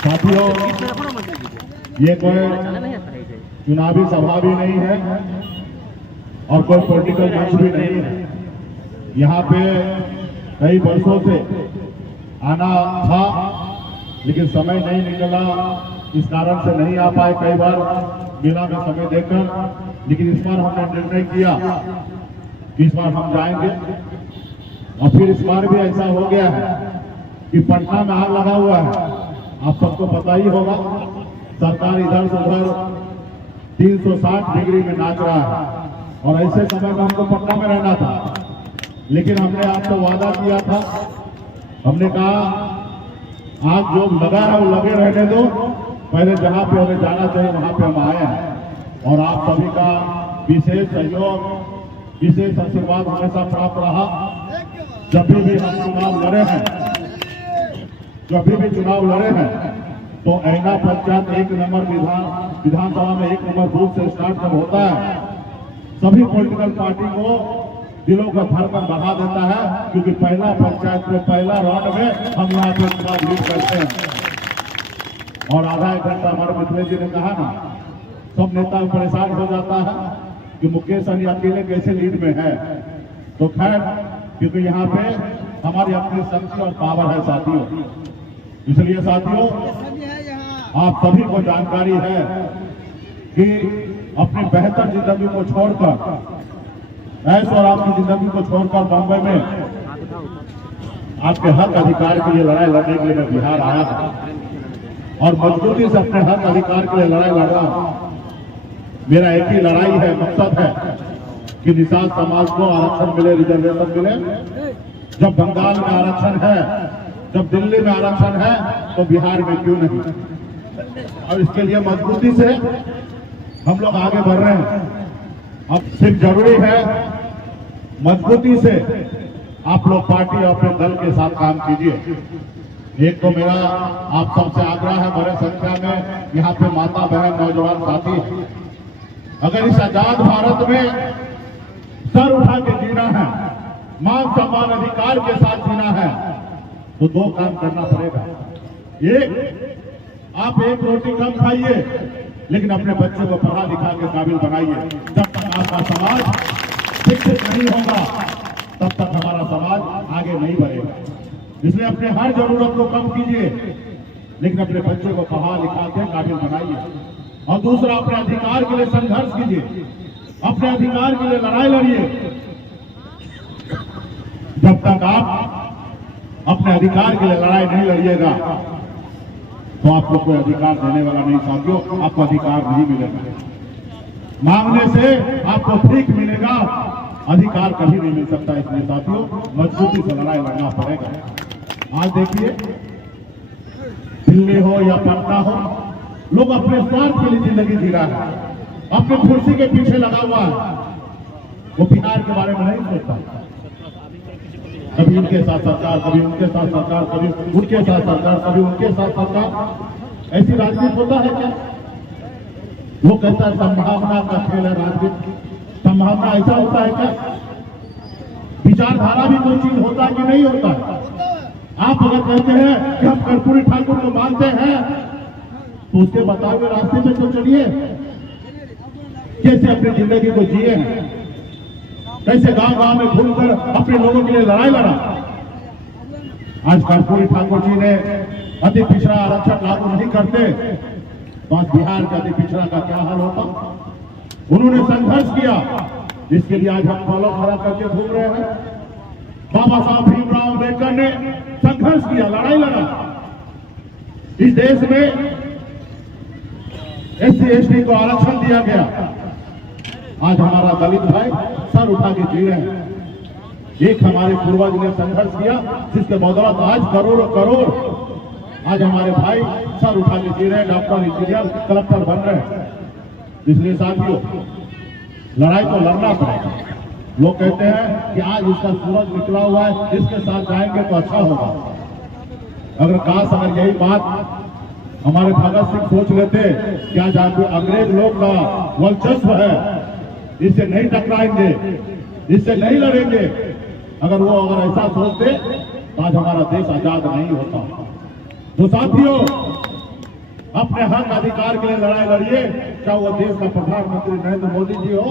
साथियों, ये कोई चुनावी सभा भी नहीं है और कोई पॉलिटिकल मंच भी नहीं है। यहाँ पे कई वर्षों से आना था, लेकिन समय नहीं निकला, इस कारण से नहीं आ पाए कई बार मेला में समय देकर। लेकिन इस बार हमने निर्णय किया कि इस बार हम जाएंगे। और फिर इस बार भी ऐसा हो गया है कि पटना में आग लगा हुआ है, आप सबको पता ही होगा। सरकार इधर से उधर 360 डिग्री में नाच रहा है और ऐसे समय में हमको पटना में रहना था। लेकिन हमने आपसे वादा किया था, हमने कहा आग जो लगा है वो लगे रहने दो, पहले जहां पे हमें जाना चाहिए वहां पे हम आए हैं। और आप सभी का विशेष सहयोग, विशेष आशीर्वाद हमेशा प्राप्त रहा। जब भी हम चुनाव लड़े हैं, तो ऐना पंचायत 1 नंबर विधानसभा में 1 नंबर बूथ से स्टार्ट जब होता है, सभी पॉलिटिकल पार्टी को दिलों का धड़कन बढ़ा देता है, क्योंकि पहला पंचायत में पहला राउंड में हम यहाँ पे चुनाव लीड करते हैं। और आधा 1 घंटा हमारे मित्र जी ने कहा ना, सब नेता परेशान हो जाता है कि मुकेश सहनी अकेले कैसे लीड में है। तो खैर, क्योंकि यहाँ पे हमारी अपनी शक्ति और पावर है साथियों, इसलिए साथियों आप सभी को जानकारी है कि अपनी बेहतर जिंदगी को छोड़कर, ऐश और आपकी जिंदगी को छोड़कर बम्बई में आपके हक अधिकार के लिए लड़ाई लड़ने के लिए मैं बिहार आया हूं और मजबूती से अपने हक अधिकार के लिए लड़ाई लड़ रहा हूं। मेरा एक ही लड़ाई है, मकसद है कि निषाद समाज को आरक्षण मिले, रिजर्वेशन मिले। जब बंगाल में आरक्षण है, जब दिल्ली में आरक्षण है, तो बिहार में क्यों नहीं। और इसके लिए मजबूती से हम लोग आगे बढ़ रहे हैं। अब सिर्फ जरूरी है मजबूती से आप लोग पार्टी और अपने दल के साथ काम कीजिए। एक तो मेरा आप सबसे आग्रह है, बड़े संख्या में यहाँ पे माता बहन नौजवान साथी हैं। अगर इस आजाद भारत में सर उठा के जीना है, मान सम्मान अधिकार के साथ जीना है, तो 2 काम करना पड़ेगा। एक, आप 1 रोटी कम खाइए, लेकिन अपने बच्चे को पढ़ा लिखा के काबिल बनाइए। जब तक आपका समाज शिक्षित नहीं होगा, तब तक हमारा समाज आगे नहीं बढ़ेगा। इसलिए अपने हर जरूरत को कम कीजिए, लेकिन अपने बच्चे को पढ़ा लिखा के काबिल बनाइए। और दूसरा, अपने अधिकार के लिए संघर्ष कीजिए, अपने अधिकार के लिए लड़ाई लड़िए। जब तक आप अपने अधिकार के लिए लड़ाई नहीं लड़िएगा, तो आपको कोई अधिकार देने वाला नहीं साथियों, आपको अधिकार नहीं मिलेगा। मांगने से आपको भीख मिलेगा, अधिकार कभी नहीं मिल सकता। इसलिए साथियों, मजबूती से लड़ाई लड़ना पड़ेगा। आज देखिए, दिल्ली हो या पटना हो, लोग अपने स्वार्थ के लिए जिंदगी जी रहा है, अपनी कुर्सी के पीछे लगा हुआ है। वो बिहार के बारे में नहीं सोचता। कभी उनके साथ सरकार, कभी उनके साथ सरकार, कभी उनके साथ सरकार, कभी उनके साथ सरकार। ऐसी राजनीति होता है क्या? वो कहता है संभावना का खेल है राजनीति। संभावना ऐसा होता है क्या? विचारधारा भी कोई चीज होता है कि नहीं होता है? आप अगर कहते हैं कि हम कर्पूरी ठाकुर को मानते हैं, तो उसके बताए हुए रास्ते में तो चलिए। कैसे अपनी जिंदगी को जिए हैं, कैसे गांव-गांव में घूमकर अपने लोगों के लिए लड़ाई लड़ा। आज कर्पूरी ठाकुर जी ने अति पिछड़ा आरक्षण लागू नहीं करते, तो आज बिहार के अति पिछड़ा का क्या हाल होता। उन्होंने संघर्ष किया, जिसके लिए आज हम कॉलम खड़ा करके घूम रहे हैं। बाबा साहब भीमराव अम्बेडकर ने संघर्ष किया, लड़ाई लड़ा। इस देश में SC/ST को आरक्षण दिया गया। आज हमारा दलित भाई सर उठा के जी रहे हैं। एक हमारे पूर्वज ने संघर्ष किया, जिसके बदौलत आज करोड़ों करोड़ आज हमारे भाई सर उठा के जी रहे हैं, डॉक्टर, इंजीनियर, कलेक्टर बन रहे हैं। इसलिए साथियों, लड़ाई तो लड़ना पड़ेगा। लोग कहते हैं कि आज इसका सूरज निकला हुआ है, इसके साथ जाएंगे तो अच्छा होगा। अगर काश अगर यही बात हमारे भगत सिंह सोच लेते, क्या जानते अंग्रेज लोग का वर्चस्व है, इससे नहीं टकराएंगे, इससे नहीं लड़ेंगे। अगर ऐसा सोचते, तो आज हमारा देश आजाद नहीं होता। तो साथियों, अपने हक अधिकार के लिए लड़ाई लड़िए, चाहे वो देश का प्रधानमंत्री नरेंद्र मोदी जी हो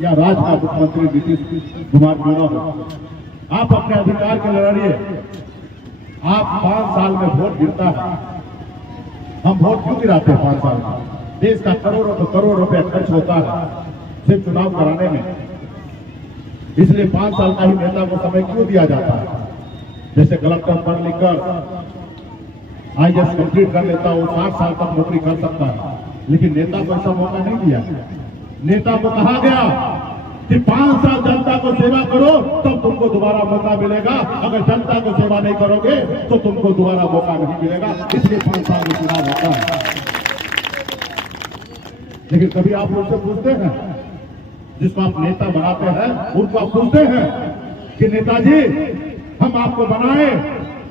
या राज्य का मुख्यमंत्री नीतीश कुमार क्यों न हो। आप अपने अधिकार के लिए लड़िए। आप 5 साल में वोट गिरता है, हम वोट क्यों गिराते हैं 5 साल में? देश का करोड़ रुपए खर्च होता है सिर्फ चुनाव कराने में, इसलिए 5 साल का ही नेता को समय क्यों दिया जाता है? जैसे कलेक्टर पढ़ लिखकर IAS कंप्लीट कर लेता है, वो 60 साल तक नौकरी कर सकता है, लेकिन नेता को ऐसा मौका नहीं दिया। नेता को कहा गया कि 5 साल जनता को सेवा करो तब तुमको दोबारा मौका मिलेगा, अगर जनता को सेवा नहीं करोगे तो तुमको दोबारा मौका नहीं मिलेगा, इसलिए 5 साल में चुनाव होता है। लेकिन कभी आप उनसे पूछते हैं, जिसको आप नेता बनाते हैं उनको आप पूछते हैं कि नेताजी हम आपको बनाए,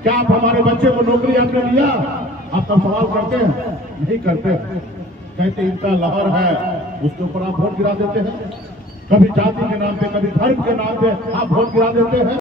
क्या आप हमारे बच्चे को नौकरी आपने लिया? आप तब सवाल करते हैं? नहीं करते। कहते इनका लहर है, उसके ऊपर आप वोट गिरा देते हैं। कभी जाति के नाम पे, कभी धर्म के नाम पे आप वोट गिरा देते हैं।